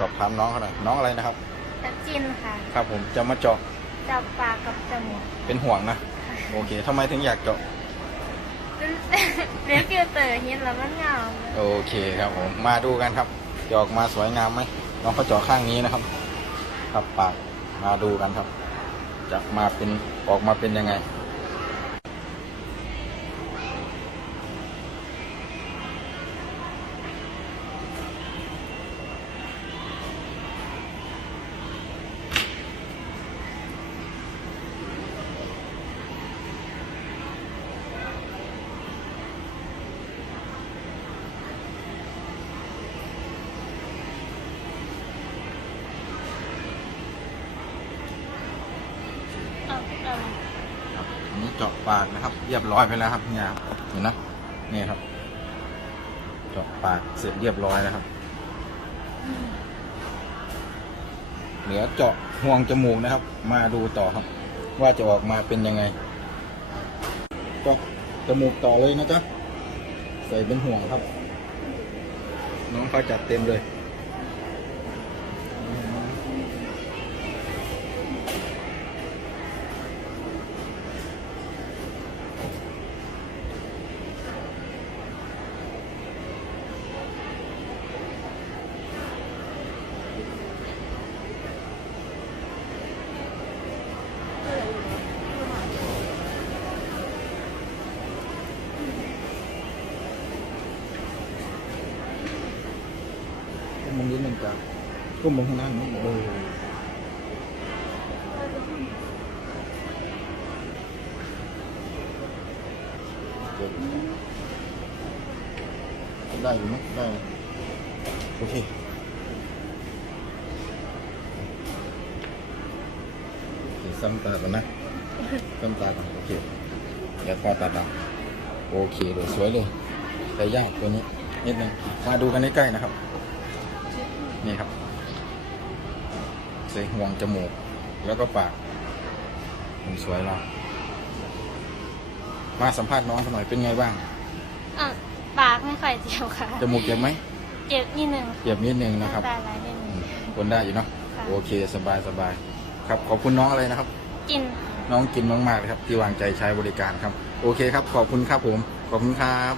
สอบถามน้องเขาหน่อยน้องอะไรนะครับ จับจินค่ะ ครับผมจะมาเจาะจับปากกับจมูกเป็นห่วงนะ โอเคทำไมถึงอยากเจาะเรียกฟิลเตอร์เห็นแล้วมันเหงาโอเคครับผมมาดูกันครับจะออกมาสวยงามไหมน้องเขาเจาะข้างนี้นะครับ ครับปากมาดูกันครับ จะมาเป็นออกมาเป็นยังไง ครับอันนี้เจาะปากนะครับ เรียบร้อยไปแล้วครับเนี่ยเห็นนะนี่ครับ เจาะปากเสร็จเรียบร้อยแล้วครับ เหลือเจาะห่วงจมูกนะครับ มาดูต่อครับ ว่าจะออกมาเป็นยังไงเจาะจมูกต่อเลยนะจ๊ะใส่เป็นห่วงครับ น้องเขาจัดเต็มเลย มลงนิดนึงจ้ะก้มลงข้างล่างนิดนึงเออเจ็บได้อยู่ไหมได้ โอเคเดี๋ยวซ้ำตาก่อนนะซ้ำตาก่อนโอเคเดี๋ยวพอตัดเอาโอเคเลยสวยเลยแต่ยากตัวนี้นิดนึงมาดูกันใกล้ๆนะครับ นี่ครับ ใส่ห่วงจมูก แล้วก็ปากผมสวยแล้วมาสัมภาษณ์น้องเขาหน่อยเป็นไงบ้างอะปากไม่ค่อยเจ็บค่ะจมูกเจ็บไหมเจ็บนิดนึงเจ็บนิดนึงนะครับตาลายนิดนึอืงมคนได้อยู่เนาะค่ะโอเคสบายสบายครับขอบคุณน้องอะไรนะครับ กิน น้องกินมากๆเลยครับ ที่วางใจใช้บริการครับ โอเคครับ ขอบคุณครับผม ขอบคุณครับ